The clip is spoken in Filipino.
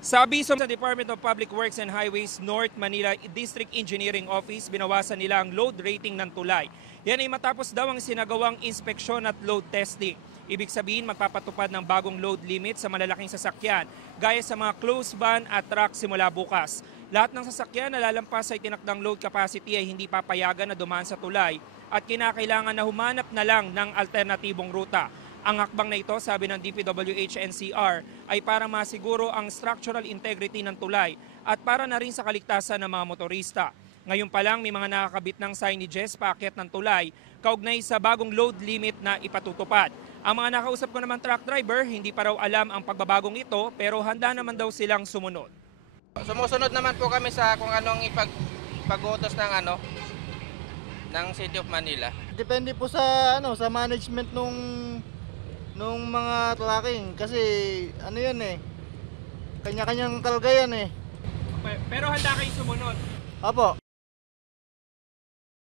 Sa abiso sa Department of Public Works and Highways North Manila District Engineering Office, binawasan nila ang load rating ng tulay. Yan ay matapos daw ang sinagawang inspeksyon at load testing. Ibig sabihin magpapatupad ng bagong load limit sa malalaking sasakyan, gaya sa mga closed van at truck simula bukas. Lahat ng sasakyan na lalampas sa itinakdang load capacity ay hindi papayagan na dumaan sa tulay at kinakailangan na humanap na lang ng alternatibong ruta. Ang hakbang na ito, sabi ng DPWH-NCR, ay para masiguro ang structural integrity ng tulay at para na rin sa kaligtasan ng mga motorista. Ngayon pa lang may mga nakakabit ng signages paakyat ng tulay kaugnay sa bagong load limit na ipatutupad. Ang mga nakausap ko naman truck driver, hindi pa raw alam ang pagbabagong ito pero handa naman daw silang sumunod. Sumusunod naman po kami sa kung anong ipag-utos ng City of Manila. Depende po sa sa management nung mga trucking kasi yan kanya-kanyang kalagayan eh. Pero handa kayong sumunod. Apo.